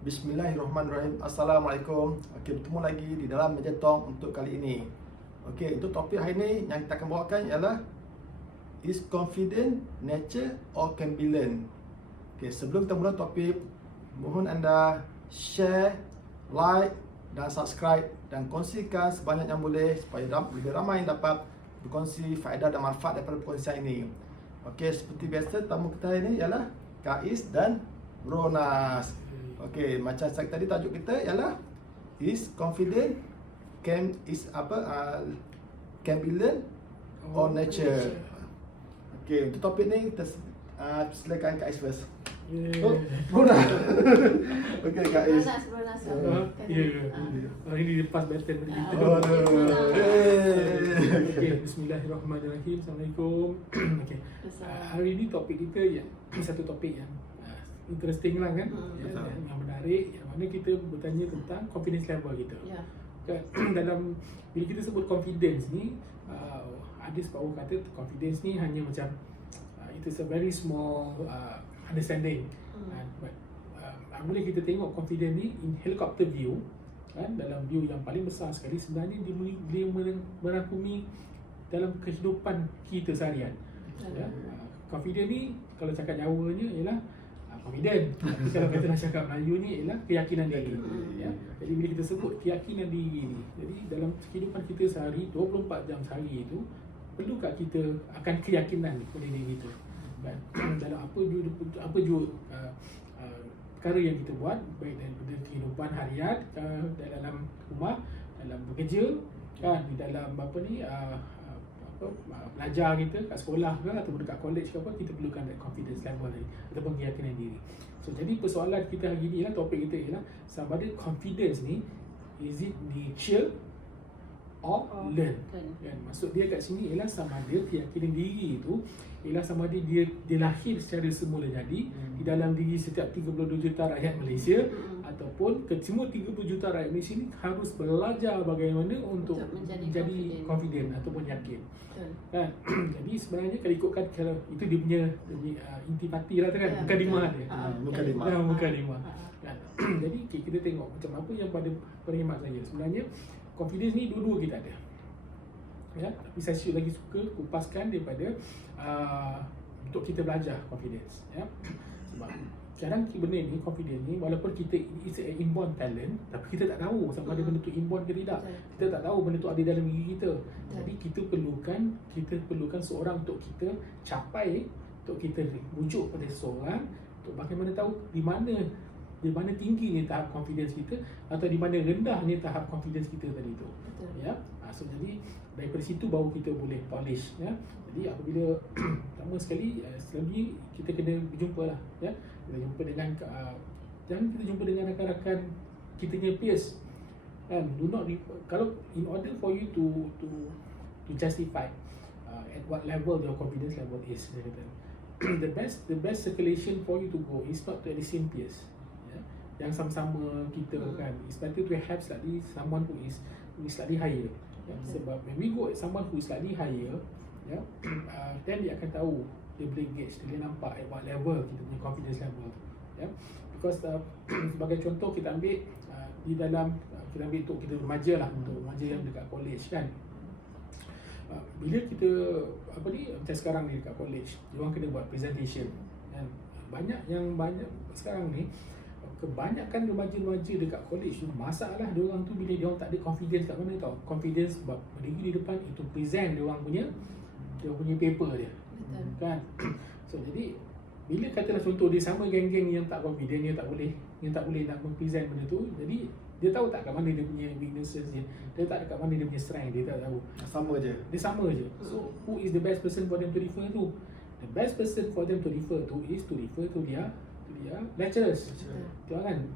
Bismillahirrahmanirrahim. Assalamualaikum. Okey, bertemu lagi di dalam Meja Talk untuk kali ini. Okey, untuk topik hari ini yang kita akan bawakan ialah is confident nature or can be learned. Okey, sebelum kita mula topik, mohon anda share, like dan subscribe dan kongsikan sebanyak yang boleh supaya lebih ramai yang dapat berkongsi faedah dan manfaat daripada perkongsian ini. Okey, seperti biasa tamu kita hari ini ialah Kais dan Ronas. Okey, macam tadi tajuk kita ialah is confident can be learned or nature. Okey, untuk topik ni kita silakan Kak Ais first. Oh, Ronas. Okey, Kak Ais. Ronas. Hari ni lepas baton pada kita. Okey, bismillahirrahmanirrahim. Assalamualaikum. Okey. Hari ni topik kita satu topik yang interesting lah kan, yang menarik, yang mana kita bertanya tentang confidence level kita. Dalam bila kita sebut confidence ni, ada separuh kata confidence ni hanya macam it is a very small understanding. But boleh kita tengok confidence ni in helicopter view, kan, dalam view yang paling besar sekali. Sebenarnya dia merangkumi dalam kehidupan kita seharian. Confidence ni kalau cakap Jawanya ialah confident. Kalau kita nak cakap Melayu ni ialah keyakinan diri. Jadi bila kita sebut keyakinan diri ni, jadi dalam kehidupan kita sehari 24 jam sehari itu perlukah kita akan keyakinan pada diri kita. Dalam apa jua perkara yang kita buat, baik daripada kehidupan harian, dalam rumah, dalam bekerja, kan, di dalam belajar kita kat sekolah ke ataupun dekat college ke apa, kita perlukan that confidence level ni ataupun keyakinan diri. So jadi persoalan kita hari ni lah, topik kita ialah sama ada confidence ni is it nature or learn. Maksud dia kat sini ialah sama ada keyakinan diri itu ialah sama ada dia lahir secara semula jadi di dalam diri setiap 32 juta rakyat Malaysia, ataupun semua 30 juta rakyat Malaysia ni harus belajar bagaimana untuk menjadi confident ataupun yakin. Kan? Jadi sebenarnya kalau ikutkan, kalau itu dia punya intipati lah kan, mukadimah dia. Mukadimah. Kan? Jadi kita tengok macam apa yang pada perkhidmat saya. Sebenarnya confidence ni dua-dua kita ada. Tapi saya lagi suka kupaskan daripada untuk kita belajar confidence. Sebab sekarang benda ni, confidence ni, walaupun kita it's an inborn talent, tapi kita tak tahu sama ada benda tu inborn ke tidak. Kita tak tahu benda tu ada dalam diri kita. Jadi kita perlukan seorang untuk kita capai, untuk kita rujuk pada seseorang untuk bagaimana tahu di mana tingginya tahap confidence kita atau di mana rendahnya tahap confidence kita tadi tu. So jadi daripada situ baru kita boleh polish. Jadi apabila pertama sekali selagi kita kena berjumpa lah, kita jumpa dengan kita jumpa dengan rakan-rakan kita punya peers, kan. Kalau in order for you to justify at what level your confidence level is, the best circulation for you to go is not to the same peers yang sama-sama kita, kan. It's better to have someone who is slightly higher. Sebab when we go at someone who is slightly higher, then dia akan tahu, dia boleh gauge, dia boleh nampak at what level kita punya confidence level. Because sebagai contoh kita ambil di dalam kita ambil untuk kita remaja lah, untuk remaja yang dekat college, kan. Bila kita macam sekarang ni dekat college, diorang kena buat presentation, kan. Banyak sekarang ni kebanyakan remaja-remaja dekat college tu, masalah diorang tu bila diorang tak ada confidence kat mana tau. Confidence sebab berdiri di depan itu present diorang punya paper dia. Kan. So jadi bila katalah contoh dia sama geng-geng yang tak confident, yang tak boleh nak present benda tu, jadi dia tahu tak kat mana dia punya weaknesses dia tahu tak kat mana dia punya strength, dia tak tahu. Dia sama je. So who is the best person for them to refer to? The best person for them to refer to is to refer to their lecturers. Kan?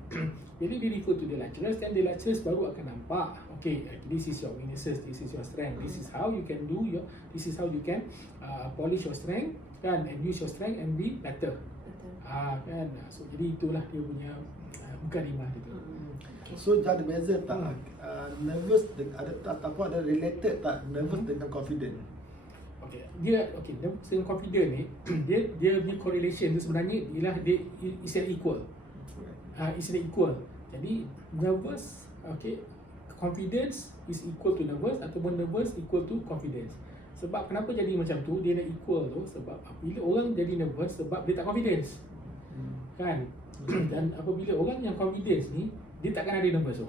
Jadi dia refer to the lecturers, then the lecturers baru akan nampak, okay, this is your weaknesses, this is your strength, this is how you can this is how you can polish your strength, kan, and use your strength and be better. Kan? So jadi itulah dia punya mukadimah itu. So ada beza tak nervous ada related tak nervous dengan confident? Dia dengan confident ni dia punya correlation tu sebenarnya ialah dia is an equal. It's equal. Jadi nervous, okay, confidence is equal to nervous, ataupun nervous equal to confidence. Sebab kenapa jadi macam tu, dia nak equal tu sebab bila orang jadi nervous sebab dia tak confidence, kan? Dan apabila orang yang confidence ni, dia takkan ada nervous tu.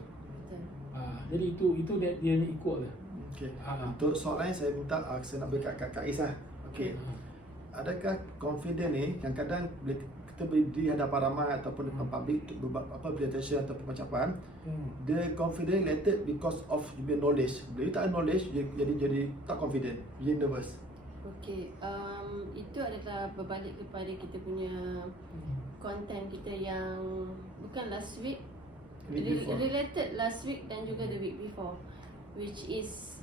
Jadi itu dia equal lah. Okay. Untuk soalan saya minta saya nak beri kat Kak Is lah. Okay. Adakah confident ni kadang-kadang bila kita berdiri hadapan ramai ataupun depan public presentation ataupun percakapan, the confident related because of your knowledge. Bila you tak ada knowledge, jadi tak confident, jadi nervous. Okey, itu adalah berbalik kepada kita punya konten kita yang bukan last week, related last week dan juga the week before, which is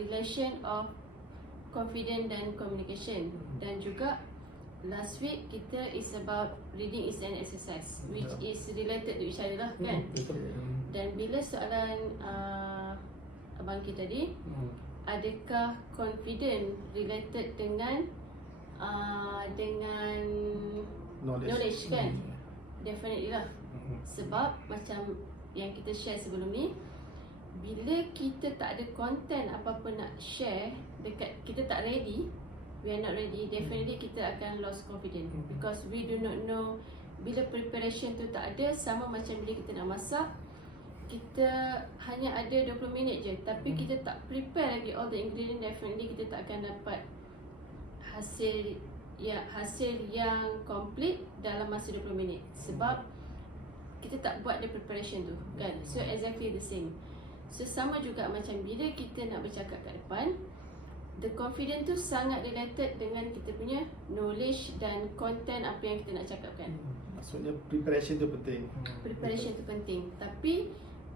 relation of confidence dan communication. Dan juga last week kita is about reading is an exercise, which is related to each other lah, kan? Dan bila soalan abang kita tadi, adakah confident related dengan knowledge kan? Definitely lah. Sebab macam yang kita share sebelum ni, bila kita tak ada content apa-apa nak share dekat, kita tak ready, we are not ready, definitely kita akan lost confidence, because we do not know. Bila preparation tu tak ada, sama macam bila kita nak masak, kita hanya ada 20 minit je, tapi kita tak prepare lagi all the ingredient, definitely kita tak akan dapat hasil yang complete dalam masa 20 minit. Sebab kita tak buat the preparation tu, kan? So exactly the same. So sama juga macam bila kita nak bercakap kat depan, the confidence tu sangat related dengan kita punya knowledge dan content apa yang kita nak cakapkan. Maksudnya preparation tu penting. Preparation tu penting. Tapi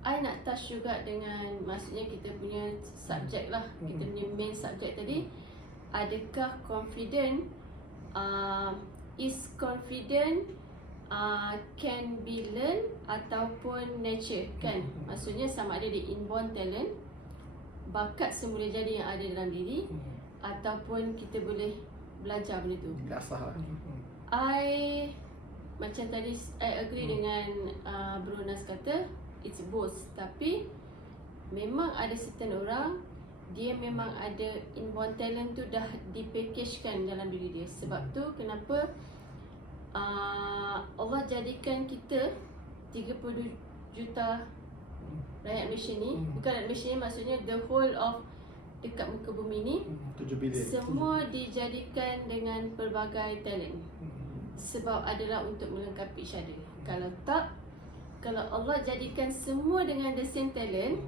I nak touch juga dengan, maksudnya kita punya subjek lah, kita punya main subjek tadi. Adakah confident, is confident can be learned ataupun nature, kan? Maksudnya sama ada dia inborn talent, bakat semula jadi yang ada dalam diri, ataupun kita boleh belajar benda tu. Biasa lah. Macam tadi I agree dengan Bro Nas kata it's both. Tapi memang ada certain orang, dia memang ada inborn talent tu dah dipackagekan dalam diri dia. Sebab tu kenapa Allah jadikan kita 32 juta rakyat Malaysia ni, bukan rakyat Malaysia ni, maksudnya the whole of dekat muka bumi ni, 7 bilion. semua dijadikan dengan pelbagai talent. Sebab adalah untuk melengkapi each other. Kalau tak, kalau Allah jadikan semua dengan the same talent,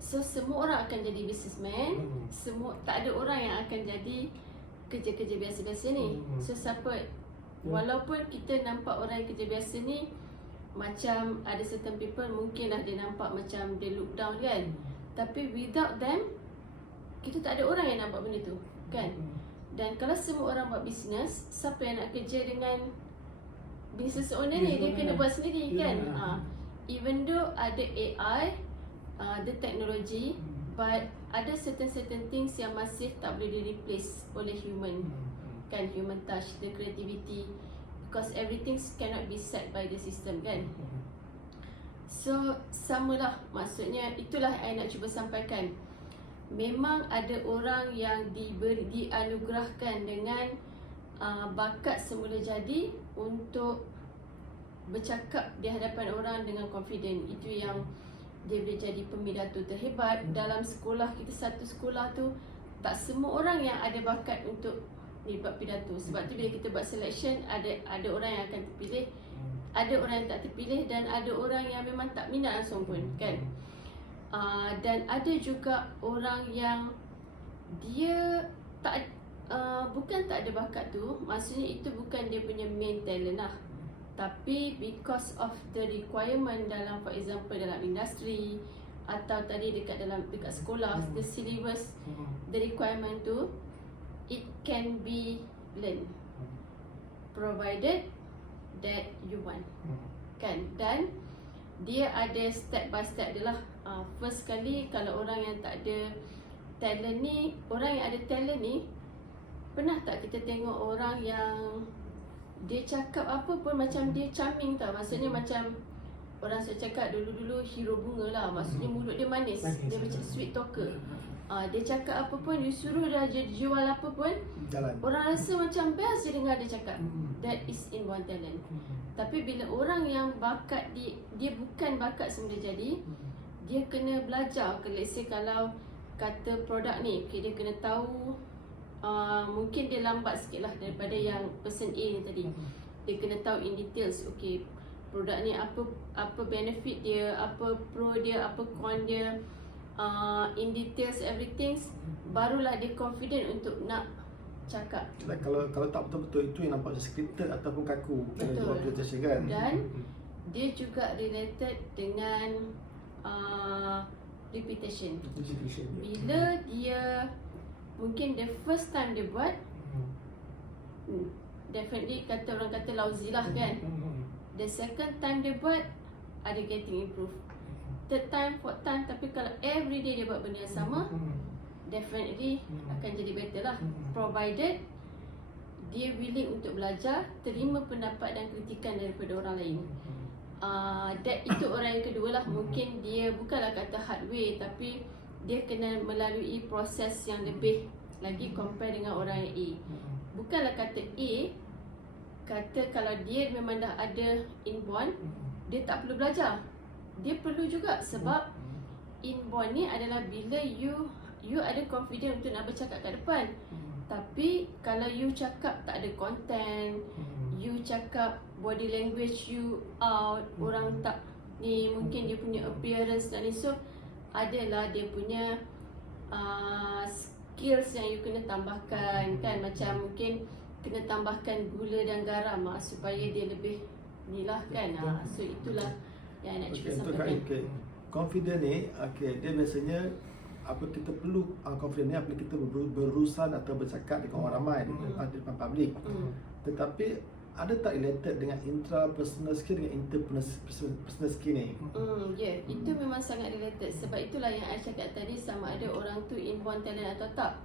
so semua orang akan jadi businessman, semua, tak ada orang yang akan jadi kerja-kerja biasa-biasa ni. So siapa, walaupun kita nampak orang yang kerja biasa ni, macam ada certain people mungkinlah dia nampak macam dia look down, kan? Tapi without them, kita tak ada orang yang nampak benda tu, kan? Dan kalau semua orang buat bisnes, siapa yang nak kerja dengan business owner ni? Dia kena buat sendiri, kan? Even though ada AI, the technology, but ada certain things yang masih tak boleh di-replace oleh human, kan? Human touch, the creativity, because everything cannot be set by the system, kan? So samalah, maksudnya itulah yang nak cuba sampaikan. Memang ada orang yang dianugerahkan dengan bakat semula jadi untuk bercakap di hadapan orang dengan confident. Itu yang dia boleh jadi pemidato terhebat. Dalam sekolah kita, satu sekolah tu tak semua orang yang ada bakat untuk buat pidato. Sebab tu bila kita buat selection, ada orang yang akan terpilih, ada orang yang tak terpilih, dan ada orang yang memang tak minat langsung pun, kan? Dan ada juga orang yang dia tak bukan tak ada bakat tu, maksudnya itu bukan dia punya main talent lah, tapi because of the requirement dalam, for example dalam industri, atau tadi dekat sekolah, the syllabus, the requirement tu, it can be learned provided that you want, kan? Dan dia ada step by step dia lah. First kali, kalau orang yang tak ada talent ni, orang yang ada talent ni, pernah tak kita tengok orang yang dia cakap apa pun macam dia charming tau. Maksudnya macam orang saya cakap dulu-dulu hero bunga lah. Maksudnya mulut dia manis. Dia macam sweet talker. Dia cakap apa pun, you suruh dia jual apa pun, Jalan. orang rasa macam best je dengar dia cakap. That is inborn talent. Tapi bila orang yang bakat dia bukan bakat semula jadi, dia kena belajar. Let's say kalau kata produk ni, okay, dia kena tahu, mungkin dia lambat sikit lah daripada yang person A ni tadi. Dia kena tahu in details, okay, produk ni apa benefit dia, apa pro dia, apa con dia, in details everything, barulah dia confident untuk nak cakap. Kalau tak betul-betul itu yang nampak macam scripted ataupun kaku. Betul. Betul kan. Dan dia juga related dengan repetition. Bila dia mungkin the first time dia buat, definitely orang kata lousy lah kan. The second time dia buat, ada getting improve. Third time, fourth time, tapi kalau every day dia buat benda yang sama, definitely akan jadi better lah. Provided dia willing untuk belajar, terima pendapat dan kritikan daripada orang lain. Itu orang yang kedua lah. Mungkin dia bukanlah kata hard way, tapi dia kena melalui proses yang lebih lagi compare dengan orang yang A. Bukanlah kata A kata kalau dia memang dah ada inborn, dia tak perlu belajar. Dia perlu juga, sebab inborn ni adalah bila you ada confident untuk nak bercakap kat depan. Tapi kalau you cakap tak ada content, you cakap body language you out, orang tak ni, mungkin dia punya appearance dan ni, so adalah dia punya skills yang you kena tambahkan kan. Macam mungkin kena tambahkan gula dan garam supaya dia lebih ni lah kan. So itulah yang nak cuba sampaikan. Okay. Confident ni, dia biasanya apa kita perlu confident ni apabila kita berurusan atau bercakap dengan orang ramai di depan public. Tetapi ada tak related dengan intrapersonal skill dengan interpersonal skill ni? Itu memang sangat related. Sebab itulah yang I cakap tadi, sama ada orang tu inborn talent atau tak.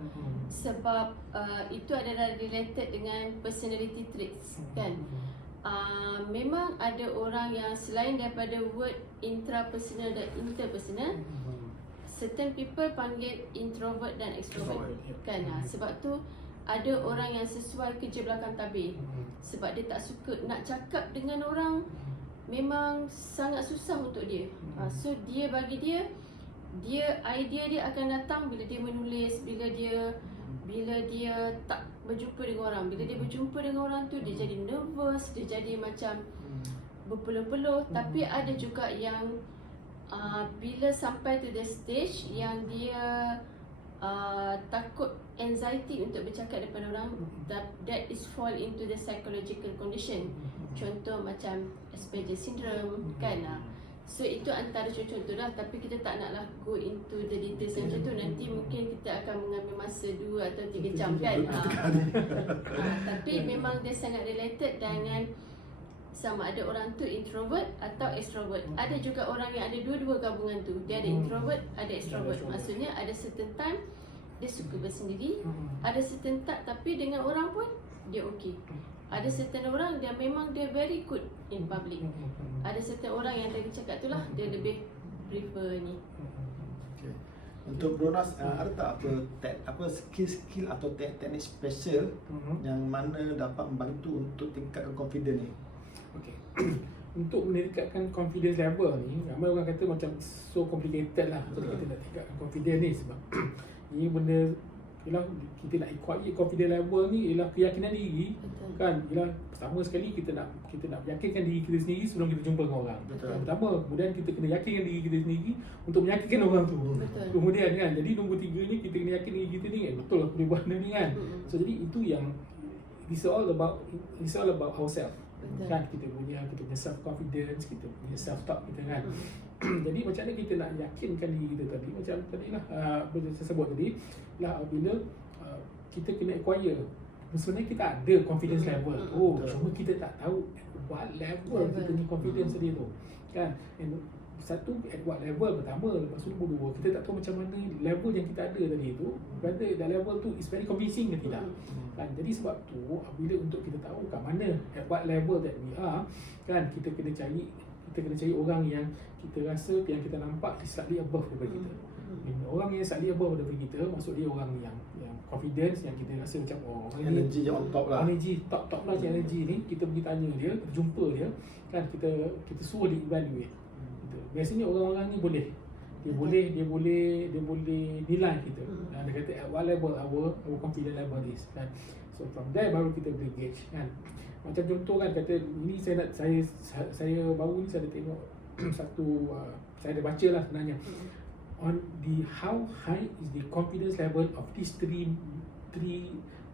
Sebab itu adalah related dengan personality traits kan. Memang ada orang yang selain daripada word intrapersonal dan interpersonal, certain people panggil introvert dan extrovert kan. Sebab tu ada orang yang sesuai kerja belakang tabir, sebab dia tak suka nak cakap dengan orang, memang sangat susah untuk dia. So dia bagi dia idea dia akan datang bila dia menulis, bila dia tak berjumpa dengan orang. Bila dia berjumpa dengan orang tu, dia jadi nervous, dia jadi macam berpeluh-peluh. Tapi ada juga yang bila sampai to the stage yang dia takut, anxiety untuk bercakap depan orang, that is fall into the psychological condition. Contoh macam Asperger syndrome kan. So itu antara contoh lah, tapi kita tak naklah go into the details macam tu. Nanti mungkin kita akan mengambil masa 2 atau 3 jam kan. Tapi memang dia sangat related dengan sama ada orang tu introvert atau extrovert. Ada juga orang yang ada dua-dua gabungan tu. Dia ada introvert, ada extrovert. Maksudnya ada certain time dia suka bersendiri, ada certain tak, tapi dengan orang pun dia okey. Ada certain orang dia memang dia very good in public. Ada certain orang yang tadi cakap tu lah, dia lebih prefer ni. Okay. Untuk Bronas, ada tak apa skill atau teknik special yang mana dapat membantu untuk tingkatkan confidence ni? Okay. Untuk meningkatkan confidence level ni, ramai orang kata macam so complicated lah. Jadi kita nak tingkatkan confidence ni sebab ini benda ialah kita nak acquire confidence level ni ialah keyakinan diri. Betul. Kan, ialah pertama sekali kita nak meyakinkan diri kita sendiri sebelum kita jumpa dengan orang. Betul. Yang pertama, kemudian kita kena yakinkan diri kita sendiri untuk meyakinkan orang tu. Betul. Kemudian kan, jadi nombor 3 ni kita kena yakin diri kita ni betul lah boleh buat benda ni kan. So jadi itu yang it's all about ourselves. Betul. Kan kita punya self confidence, kita punya self talk kita kan. Jadi macam mana kita nak yakinkan diri kita tadi, macam tadi lah saya sebut tadi lah, bila kita kena acquire, sebenarnya kita ada confidence level. Cuma kita tak tahu what level kita ni confidence tadi tu kan. And satu at what level pertama, lepas tu nombor dua, kita tak tahu macam mana level yang kita ada tadi tu, whether that level tu is very convincing ke tidak. Kan, jadi sebab tu bila untuk kita tahu kat mana at what level that we are, kan, kita kena cari orang yang kita rasa, yang kita nampak is slightly above daripada kita. Orang yang slightly above daripada kita, maksud dia orang yang confidence, yang kita rasa macam orang ni Energy je on top lah. energy top lah, energy ni kita pergi tanya dia, kita jumpa dia, kan, kita suruh dia evaluate. Biasanya orang-orang ni boleh nilai kita. Dia kata at what level our confidence level is, kan. So from there baru kita boleh gauge, kan. Macam contoh, kan, kata ini saya baru ni saya ada tengok satu saya ada baca lah sebenarnya on the how high is the confidence level of these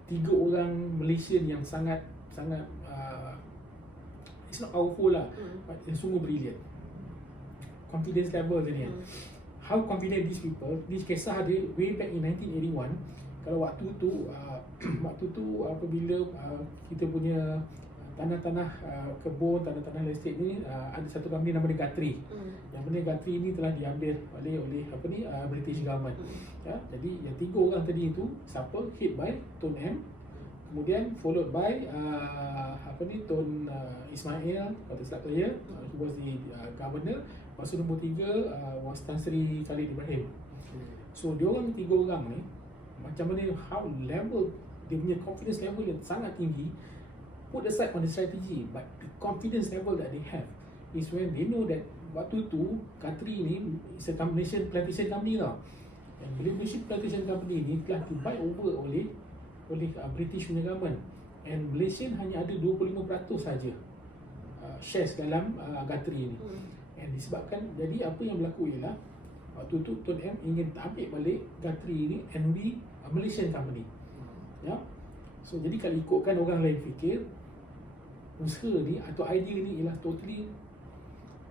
tiga orang Malaysian yang sangat it's not powerful lah, but yang sungguh brilliant. Confidence level dia ni. How confident these people, this kisah dia way back in 1981. Kalau waktu tu apabila kita punya tanah-tanah kebun, tanah-tanah estate ni ada satu company nama dia Guthrie. Yang mana Guthrie ni telah diambil oleh British government. Ya, jadi yang tiga orang tadi itu siapa? Head by Tun M, kemudian followed by Tun Ismail, kalau tak salah ya, who was the governor. Lepas tu nombor 3 was Tan Sri Khalid Ibrahim. So dia orang tiga orang ni macam mana how level dia punya confidence level yang sangat tinggi. Put aside on the strategy, but the confidence level that they have is when they know that waktu tu Guthrie ni is a Malaysian plantation company tau. And Malaysian plantation company ni telah di buy over oleh British punya government, and Malaysian hanya ada 25% saja shares dalam Guthrie ni. And disebabkan, jadi apa yang berlaku ialah waktu tu Tun M ingin ambil balik Guthrie ni and be a Malaysian company. Ya. So jadi kalau ikutkan orang lain fikir, usaha ni atau idea ni ialah totally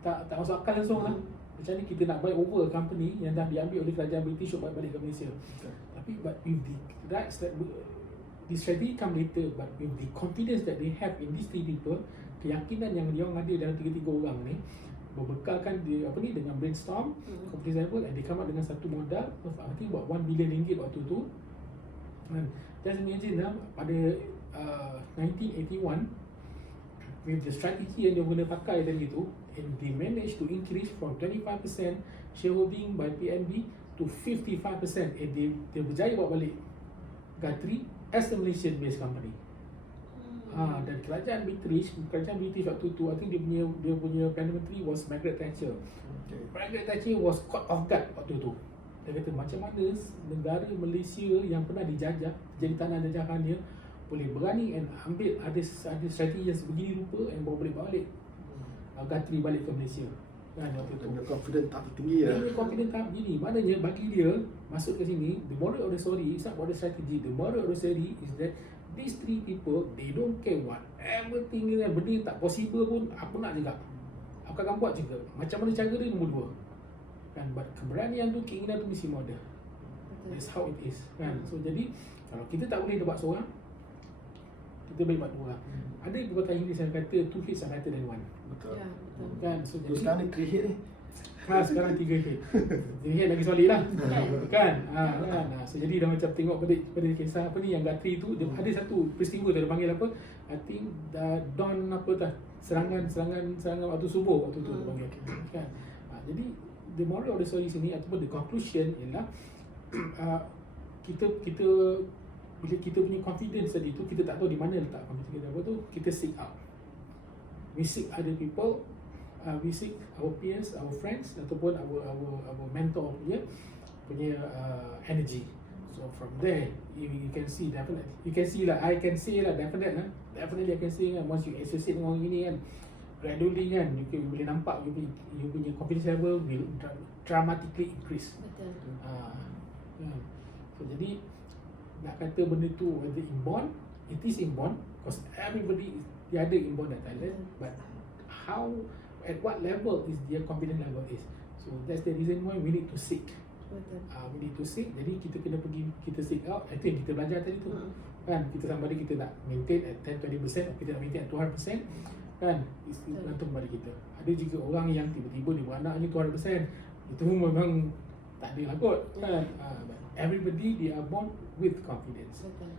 tak masuk akal langsung lah. Macam ni kita nak buy over company yang dah diambil oleh kerajaan British untuk balik ke Malaysia. Tapi but with the rights that the strategy come later, but with the confidence that they have in these three people, keyakinan yang dia orang ada dalam tiga-tiga orang ni, berbekalkan dia dengan brainstorm, confidence level, and they come up dengan satu modal of I think about 1 billion ringgit waktu tu. Just imagine lah, pada 1981, with the strategy yang dia guna pakai tadi tu, and they managed to increase from 25% shareholding by PNB to 55%, and dia berjaya bawa balik Guthrie as a Malaysian based company. Dan kerajaan British waktu tu, I think dia punya Perdana Menteri was Margaret Thatcher. Margaret Thatcher was caught off guard waktu tu. Dia kata macam mana negara Malaysia yang pernah dijajah, jadi tanah jajahannya, boleh berani and ambil ada strategi yang sebegini rupa and bawa balik Guthrie balik ke Malaysia. Kan waktu tu. Confident tahap tinggi lah. Dia confident tahap gini. Maknanya bagi dia masuk ke sini, the moral of the story is not about the strategy. The moral of the story is that these three people, they don't care whatever thing ni, benda tak possible pun apa nak juga, aku akan buat juga. Macam mana cara dia, nombor 2. Kan, but keberanian tu, keinginan tu mesti ada. That's how it is. Kan. So jadi kalau kita tak boleh buat seorang, kita boleh buat 2 orang. Ada perkataan Inggeris yang kata 2 heads are better than 1. Betul. Ya, betul. Kan. So jadi Sekarang ni 3 hit ni. sekarang 3 head. 3 head lagi solid lah. Kan. So jadi dah macam tengok pada kisah apa ni yang Guthrie tu, dia ada satu peristiwa tu dia panggil apa? I think dawn serangan waktu subuh waktu tu dia panggil. Kan. Jadi the moral of the story sini ataupun the conclusion ialah kita bila kita punya confidence tadi tu, kita tak tahu di mana letak confidence kita apa tu, kita seek out. We seek other people, we seek our peers, our friends ataupun our mentor punya energy. So from there you can see definitely. You can see lah, I can say lah definitely I can say lah, once you associate dengan orang ini kan, gradually kan you boleh nampak you punya confidence level will dramatically increase. Betul. So jadi nak kata benda tu whether inborn, it is inborn because everybody dia ada inborn that talent, but how, at what level is their confidence level is. So that's the reason why we need to seek. Betul. We need to seek. Jadi kita kena pergi, kita seek out. Itu yang kita belajar tadi tu. Kan kita sama ada kita nak maintain at 10-20% atau kita nak maintain at 200%. kan, bergantung pada kita. Ada juga orang yang tiba-tiba dia beranaknya 200%, itu memang tak ada lah kot kan. But everybody they are born with confidence. Betul.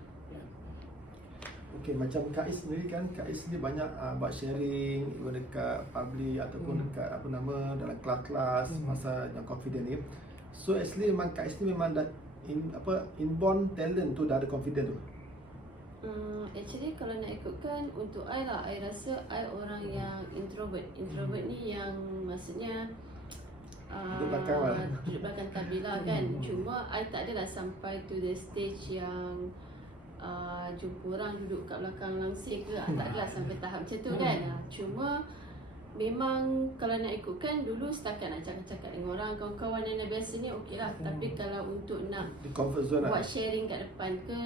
Okey, macam Kak Is sendiri kan, Kak Is ni banyak buat sharing even dekat public ataupun dekat apa nama dalam kelas-kelas masa yang confident ni. So actually memang Kak Is ni memang dah inborn talent tu, dah ada confident tu. Actually kalau nak ikutkan untuk I lah, I rasa I orang yang introvert. Introvert ni yang maksudnya Duduk belakang lah. duduk belakang tabir lah kan. Cuma I tak adalah sampai to the stage yang jumpa orang duduk kat belakang langsir ke, tak adalah sampai tahap macam tu kan. Cuma memang kalau nak ikutkan dulu setakat nak cakap-cakap dengan orang, kawan-kawan yang biasa ni okey lah. Tapi kalau untuk nak Di comfort zone buat lah. sharing kat depan ke,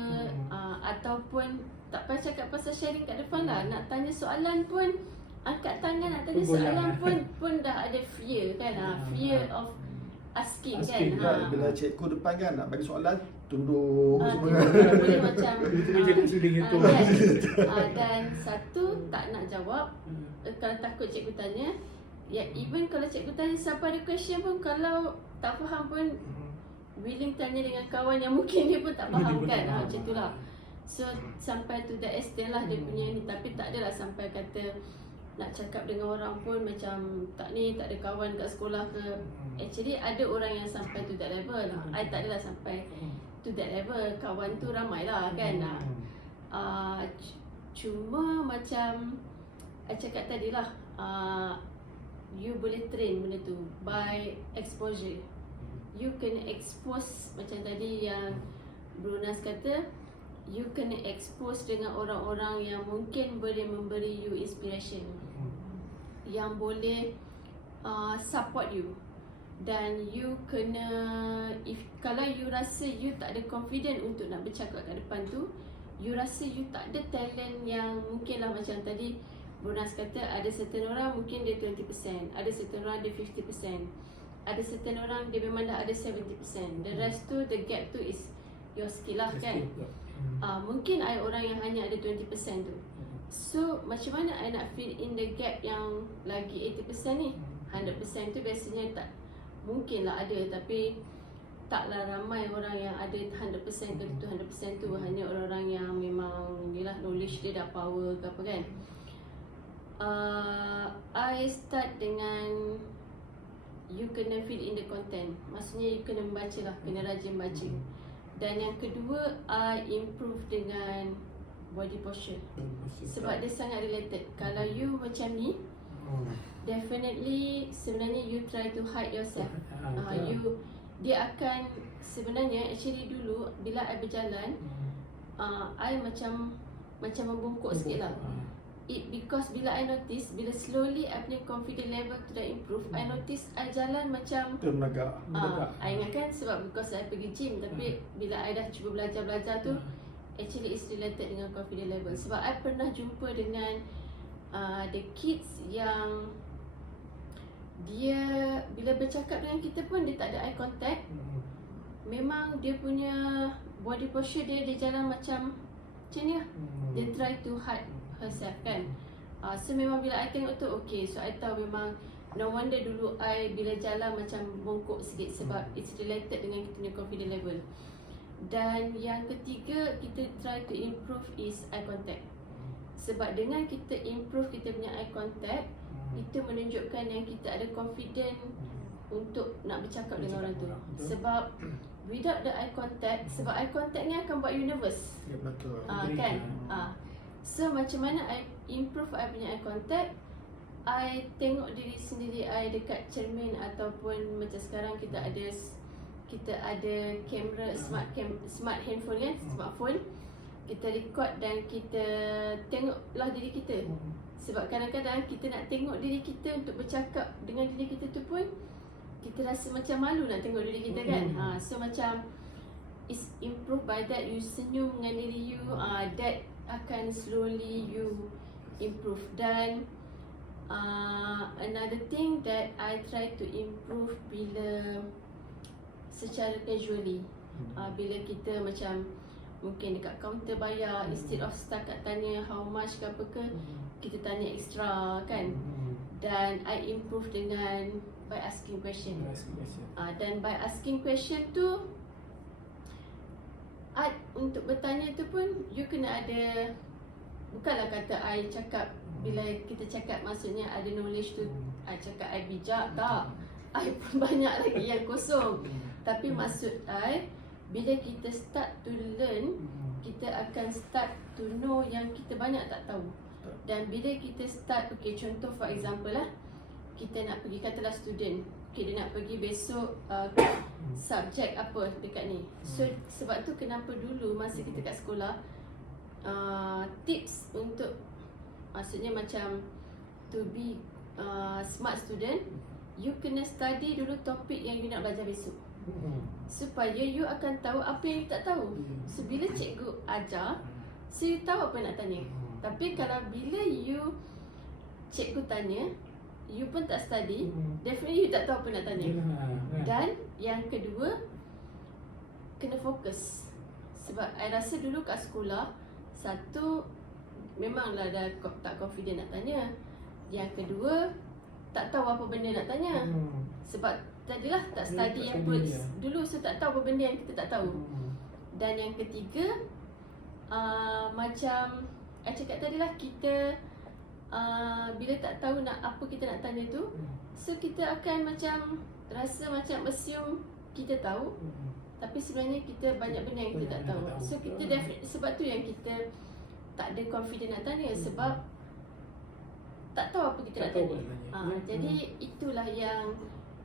ataupun tak payah cakap pasal sharing kat depan lah, nak tanya soalan pun angkat tangan nak tanya soalan pun dah ada fear kan. Fear of asking kan. Bila cikgu depan kan nak bagi soalan, tunduk semua kan. Tiba-tiba boleh macam Itu jadi suding itu. dan satu tak nak jawab. Kalau takut cikgu tanya, ya even kalau cikgu tanya siapa ada question pun, kalau tak faham pun willing tanya dengan kawan yang mungkin dia pun tak faham kan. Macam itulah. So sampai to the extent lah dia punya ni. Tapi tak adalah sampai kata nak cakap dengan orang pun macam tak ada kawan kat sekolah ke. Actually ada orang yang sampai to that level lah. I tak adalah sampai to that level. Kawan tu ramai lah kan. Cuma macam I cakap tadi lah, you boleh train benda tu by exposure. You kena expose, macam tadi yang Brunas kata, you kena expose dengan orang-orang yang mungkin boleh memberi you inspiration, yang boleh support you. Dan you kena, kalau you rasa you tak ada confident untuk nak bercakap kat depan tu, you rasa you tak ada talent yang mungkin lah macam tadi Brunas kata, ada certain orang mungkin dia 20%, ada certain orang dia 50%, ada certain orang dia memang dah ada 70%. The rest tu, the gap tu is your skill lah kan. Mungkin I orang yang hanya ada 20% tu. So macam mana I nak fill in the gap yang lagi 80% ni? 100% tu biasanya tak mungkin lah ada, tapi taklah ramai orang yang ada 100% ke 200% tu. Hanya orang-orang yang memang yelah knowledge dia dah power ke apa kan. I start dengan you kena fill in the content. Maksudnya you kena membaca lah, kena rajin baca. Dan yang kedua, I improve dengan body posture. Sebab dia sangat related. Kalau you macam ni, definitely sebenarnya you try to hide yourself. Dia akan sebenarnya actually dulu bila I berjalan, I macam membungkuk sikit lah. Because bila I notice, bila slowly I punya confidence level tu dah improve, I notice I jalan macam Menegak. I ingatkan sebab because I pergi gym. Tapi bila I dah cuba belajar tu, actually it's related dengan confidence level. Sebab I pernah jumpa dengan the kids yang dia bila bercakap dengan kita pun dia tak ada eye contact. Memang dia punya body posture dia jalan macam ni lah. Dia try to hide herself kan. So memang bila I tengok tu okay, so I tahu memang no wonder dulu I bila jalan macam bongkok sikit, sebab it's related dengan kita punya confidence level. Dan yang ketiga, kita try to improve is eye contact. Sebab dengan kita improve kita punya eye contact, itu menunjukkan yang kita ada confident untuk nak bercakap dengan orang tu. Sebab without the eye contact, sebab eye contact ni akan buat you nervous. Ya betul. Kan? So macam mana I improve I punya eye contact? I tengok diri sendiri I dekat cermin, ataupun macam sekarang kita ada kamera smart handphone kan, smartphone. Kita record dan kita tengoklah diri kita. Sebab kadang-kadang kita nak tengok diri kita untuk bercakap dengan diri kita tu pun kita rasa macam malu nak tengok diri kita kan. So macam is improve by that, you senyum dengan diri you, that akan slowly you improve. Dan another thing that I try to improve bila secara casually, bila kita macam mungkin dekat kaunter bayar, instead of setakat tanya how much ke apa ke, kita tanya extra kan. Dan I improve dengan by asking question. Dan by asking question tu, untuk bertanya tu pun you kena ada, bukanlah kata I cakap, bila kita cakap maksudnya ada knowledge tu I cakap I bijak, tak. I pun banyak lagi yang kosong. Tapi maksud I, bila kita start to learn, kita akan start to know yang kita banyak tak tahu. Dan bila kita start, okay, contoh for example lah, kita nak pergi, katalah student, okay, dia nak pergi besok subjek apa dekat ni. So sebab tu kenapa dulu masa kita kat sekolah, tips untuk, maksudnya macam to be smart student, you kena study dulu topik yang you nak belajar besok, supaya you akan tahu apa yang you tak tahu. So bila cikgu ajar, so you tahu apa nak tanya. Tapi kalau bila you cikgu tanya, you pun tak study, definitely you tak tahu apa nak tanya. Dan yang kedua, kena fokus. Sebab I rasa dulu kat sekolah, satu, memanglah dah tak confident nak tanya. Yang kedua, tak tahu apa benda nak tanya. Sebab tadilah tak study yang dulu, so tak tahu apa benda yang kita tak tahu. Dan yang ketiga, macam I cakap tadilah, kita bila tak tahu nak apa kita nak tanya tu, so kita akan macam rasa macam assume kita tahu, tapi sebenarnya kita banyak benda yang kita tak tahu. So kita sebab tu yang kita tak ada confident nak tanya, sebab tak tahu apa kita nak tanya. Jadi itulah yang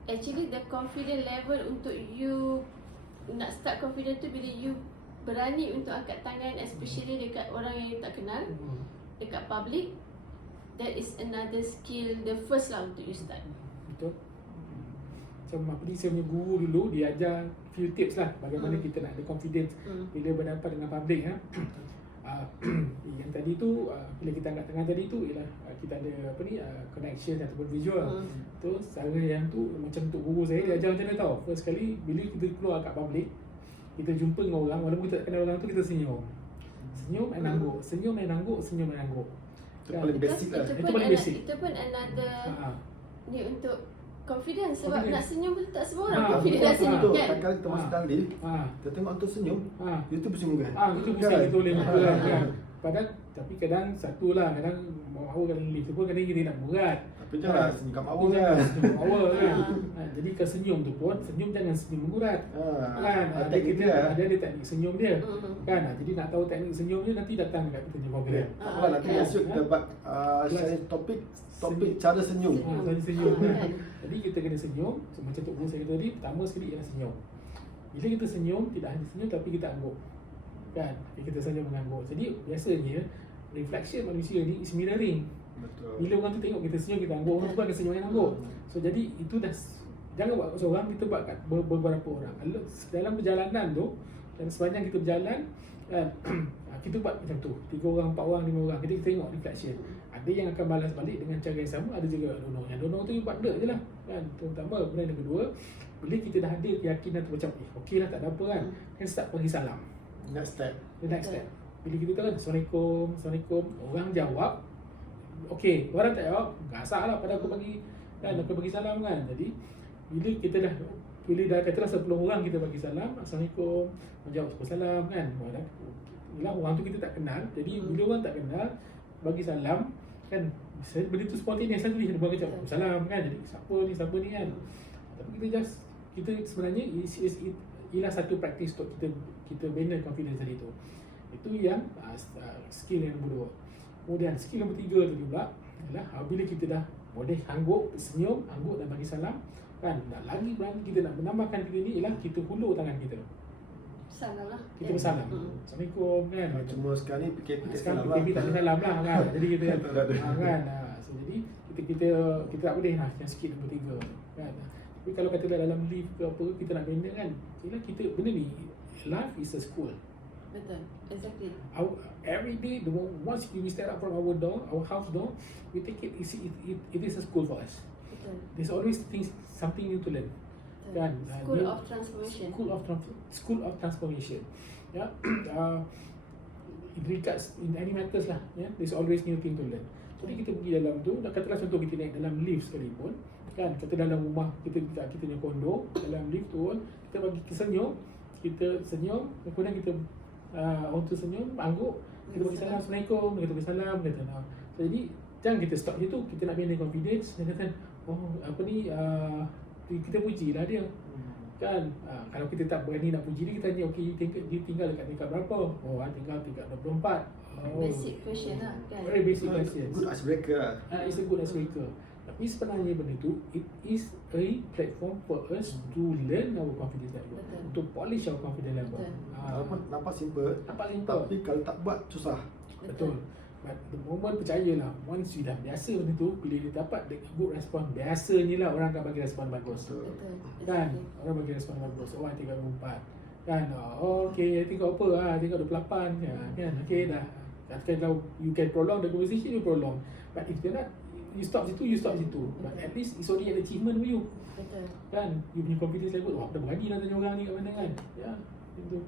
actually the confident level untuk you nak start confident tu bila you berani untuk angkat tangan, especially dekat orang yang you tak kenal, dekat public. That is another skill, the first lah untuk you start. Betul. Macam apa ni, saya punya guru dulu, dia ajar few tips lah bagaimana kita nak ada confidence bila berhadapan dengan public. Yang tadi tu, bila kita angkat tangan tadi tu, ialah kita ada apa ni, connection ataupun visual. Tu cara yang tu macam untuk guru saya, dia ajar macam mana tau. First sekali, bila kita keluar kat public, kita jumpa dengan orang, walaupun kita tak kenal orang tu, kita senyum. Senyum dan nangguk, senyum dan nangguk, senyum dan nangguk. Itu paling basic lah. Itu paling basic. Itu pun another ni untuk confidence. Sebab nak senyum pun tak semua orang Confident confident nak senyum betul. kan. Kadang-kadang kita masuk dalam lift, kita tengok orang tu senyum, itu pusing kan? Itu pusing, itu boleh muka kan. Padahal, tapi kadang satu lah, kadang mawa dalam lift tu pun kadang kita nak berat. Tapi janganlah senyum kat mawa kan? Senyum mawa kan. Jadi ke senyum tu pun, senyum jangan senyum mengurat. Kan? Ada teknik senyum dia. Kan? Jadi nak tahu teknik senyum dia, nanti datang dekat kita punya program. Apa nanti masuk kita buat share topik cara senyum. Cara senyum kan. Jadi kita kena senyum, macam Tok Guru saya kata tadi, pertama sekali ialah senyum. Bila kita senyum, tidak hanya senyum tapi kita angguk. Kan? Kita senyum mengangguk. Jadi biasanya reflection manusia ni is mirroring. Betul. Bila orang tu tengok kita senyum, kita angguk, orang tu pun akan senyum dan angguk. So jadi itu dah, jangan buat seorang, kita buat kat beberapa orang. Dalam perjalanan tu, dan sepanjang kita berjalan, kita buat macam tu, 3 orang, 4 orang, 5 orang. Jadi kita tengok reflection. Ada yang akan balas balik dengan cara yang sama, ada juga donor. Yang donor tu buat benda je lah kan. Terutama benda yang kedua, bila kita dah ada keyakinan tu macam okey lah, tak ada apa kan, kan start bagi salam. Next step. The next step, bila kita tahu kan, Assalamualaikum, Assalamualaikum, orang jawab okey, orang tak jawab, gasak lah pada aku bagi kan, aku bagi salam kan. Jadi bila kita dah, bila dah katalah 10 orang kita bagi salam, Assalamualaikum, orang jawab salam kan, orang tu kita tak kenal. Jadi bila orang tak kenal bagi salam kan, benda tu spontaneous lah, jadi orang kata salam kan, jadi siapa ni kan. Tapi kita sebenarnya ialah satu praktis untuk kita bina confidence tadi tu. Itu yang skill yang kedua. Kemudian skill yang ketiga tu juga adalah bila kita dah boleh angguk, senyum, angguk dan bagi salam kan, nak lagi berani kita nak menambahkan kita ni ialah kita hulur tangan kita. Salam lah. Kita bersalam. Assalamualaikum kan. Cuma sekarang ni PKP tak Sekarang salam PKP tak ada salam lah kan. Jadi kita kan. So jadi kita tak boleh lah yang skill nombor 3 kan. Tapi kalau katalah dalam lift ke apa, kita nak bina kan, ialah kita benda ni, life is a school. Betul. Exactly. Every day, once we step out from our door, our house door, we take it is a school for us. Betul. There's always something new to learn. Kan? School of transformation. School of transformation. In regards in any matters lah, there's always new thing to learn. Jadi kita pergi dalam tu, katalah contoh kita naik dalam lift sekalipun, kan, kita dalam rumah, kita punya kondo, dalam lift turun, kita bagi kita senyum, kemudian kita orang tu senyum, angguk, kita bagi salam, Assalamualaikum, kita bagi salam, kata jadi jangan kita stop situ, kita nak bina confidence, dia kata, kita pujilah dia. Kan, kalau kita tak berani nak puji dia, kita tanya, okay, you tinggal dekat tingkat berapa? Oh, tinggal tingkat 24. Basic question lah kan. Very basic question. Good icebreaker lah. It's a good icebreaker. Tapi sebenarnya benda tu, it is a platform for us to learn our confidence level, Betul. untuk polish our confidence level. Betul. Walaupun nampak simple, Nampak simple. tapi kalau tak buat susah. Betul. But the moment percayalah, once you dah biasa benda tu, bila dia dapat the good response, biasanya lah orang akan bagi respon bagus. Betul. Betul. Kan, orang bagi respon bagus. Oh, tinggal 24. Kan, okay, tinggal apa? Tinggal 28. Kan, okay dah. Katakan kalau you can prolong the conversation, you prolong. But if you're not, you stop situ. But at least it's already an achievement for you. Betul. Kan, you punya confidence level, dah berani lah tanya orang ni kat mana kan. Ya, itu.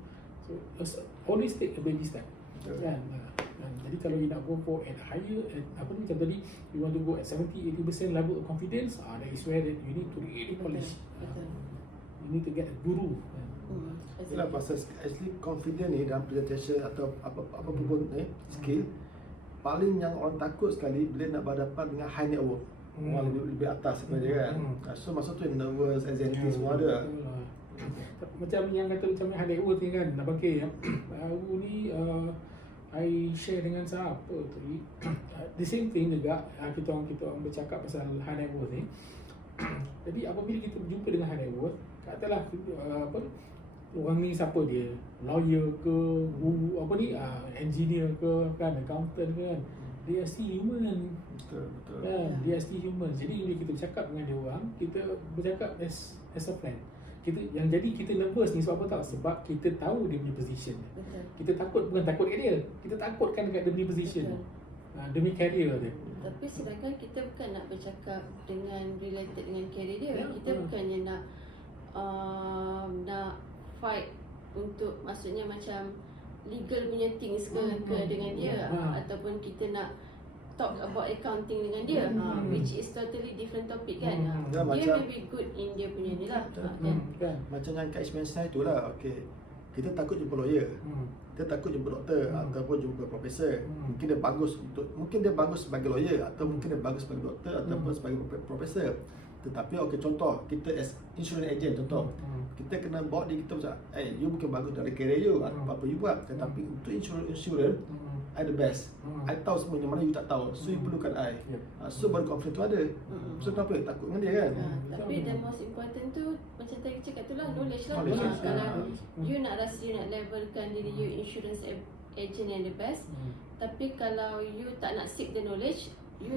So, always take a baby step. Betul. Kan. Jadi kalau you nak go for at higher, macam tadi, you want to go at 70-80% level of confidence, that is where that you need to really polish. Betul. You need to get a guru. Itulah pasal actually confident ni dalam presentation atau apa pun skill, paling yang orang takut sekali bila nak berhadapan dengan high network. Orang lebih atas daripada dia kan. So masa tu nervous, anxiety semua ada. Macam yang kata macam high network ni kan, nak pakai baru ni I share dengan siapa tadi. The same thing juga, kita orang bercakap pasal high net worth ni. Jadi apabila kita berjumpa dengan high net worth, katalah orang ni siapa dia, lawyer ke, guru engineer ke, kan, accountant ke kan, they are still human. Betul. Kan, they are still human. Jadi bila kita bercakap dengan dia orang, kita bercakap as a friend. Yang jadi kita nervous ni sebab apa tahu? Sebab kita tahu dia punya position. Betul. Kita bukan takut kat dia, kita takutkan dekat dia punya position. Demi career dia. Tapi sedangkan kita bukan nak bercakap dengan related dengan career dia. Kita bukannya nak fight untuk, maksudnya macam legal punya things ke dengan dia, ataupun kita nak talk about accounting dengan dia, which is totally different topic kan. Dia macam- maybe good in dia punya ni lah. Kan? Macam yang Kak Ismail saya tu lah, okay. Kita takut jumpa lawyer, kita takut jumpa doktor ataupun jumpa profesor. Mungkin dia bagus sebagai lawyer, atau mungkin dia bagus sebagai doktor ataupun sebagai profesor. Tetapi okay, contoh kita as insurance agent, contoh kita kena bawa diri kita macam, you bukan bagus dari career you, apa you buat, tetapi untuk insurance I the best. I tahu semuanya, mana you tak tahu. So you perlukan I. So baru confident tu ada. So kenapa takut dengan dia kan? Tapi the most important tu, macam tadi cakap tu lah, knowledge lah. Knowledge. Kalau you nak rasa you nak levelkan diri you insurance agent yang the best, tapi kalau you tak nak seek the knowledge, you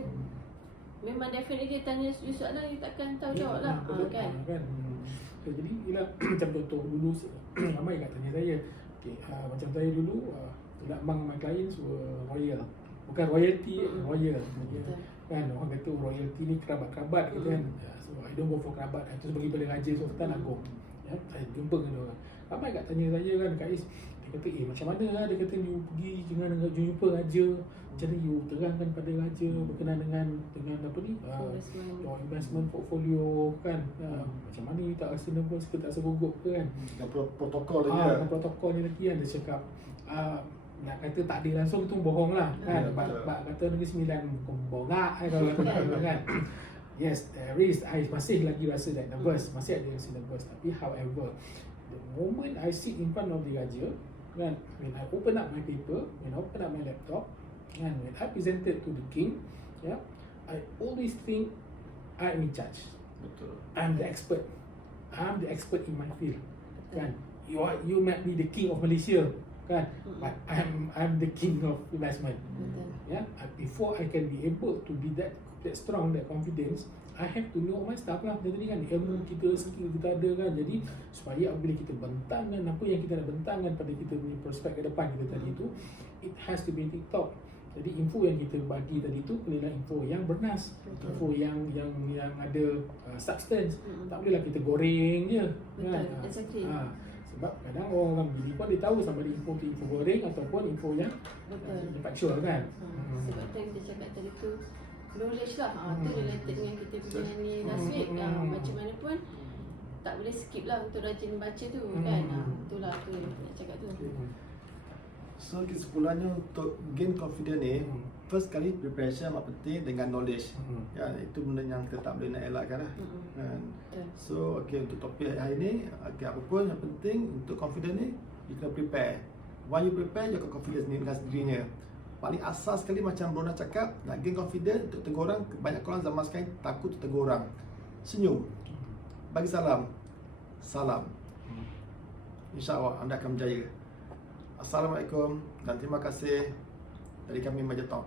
memang definitely dia tanya you soalan, you takkan tahu jawab lah. Kan? So, jadi ialah macam contoh dulu ramai kat tanya saya, macam saya dulu among my clients were royal, bukan royalty, royal. Kan orang kata royalty ni kerabat-kerabat gitu kan. So I don't go for kerabat, itu bagi pada Raja Sultan Agong. Saya jumpa dengan orang ramai kat tanya saya kan, Kak Is, dia kata macam mana lah, dia kata you pergi dengan jumpa Raja, macam mana you terangkan pada Raja berkenaan dengan apa ni, your investment portfolio kan, macam mana you tak rasa nervous ke, tak rasa gugup ke kan. Dan protokol dia. Protokolnya lagi kan, dia cakap nak kata tak ada langsung tu bohong lah kan. Kata Negeri Sembilan bongak kalau kata kan. Yes, there is. I masih lagi rasa that nervous, masih ada rasa nervous. Tapi however, the moment I sit in front of the Raja kan, when I open up my paper, when I open up my laptop, and when I presented to the king, I always think I'm in charge. Betul. I'm the expert. I'm the expert in my field. Kan? You might be the king of Malaysia, kan? But I'm the king of investment. Before I can be able to be that strong, that confidence, I have to know my stuff lah. Jadi kan ilmu kita, skill kita ada kan. Jadi supaya apabila kita bentangkan apa yang kita nak bentangkan pada kita punya prospek ke depan kita tadi tu, it has to be TikTok. Jadi info yang kita bagi tadi tu kena info yang bernas, info yang ada substance. Tak bolehlah kita goreng je kan. Exactly. Sebab kadang orang gini pun dia tahu sama ada info tu info goreng ataupun info yang Betul. factual kan. Sebab tu yang kita cakap tadi tu knowledge lah. Tu related dengan kita punya ni last week. Macam mana pun tak boleh skip lah untuk rajin baca tu kan. Itulah tu yang kita nak cakap tu. So kesimpulannya untuk gain confidence ni, first kali preparation amat penting dengan knowledge. Ya, itu benda yang kita tak boleh nak elakkan lah. Kan? So untuk topik hari ni, apa pun yang penting untuk confidence ni, you kena prepare. While you prepare, you akan confidence ni dengan sendirinya. Paling asas sekali macam Brona cakap, nak gain confidence untuk tegur orang, banyak orang zaman sekarang takut tegur orang. Senyum, bagi salam, InsyaAllah anda akan berjaya. Assalamualaikum dan terima kasih dari kami Meja Talk.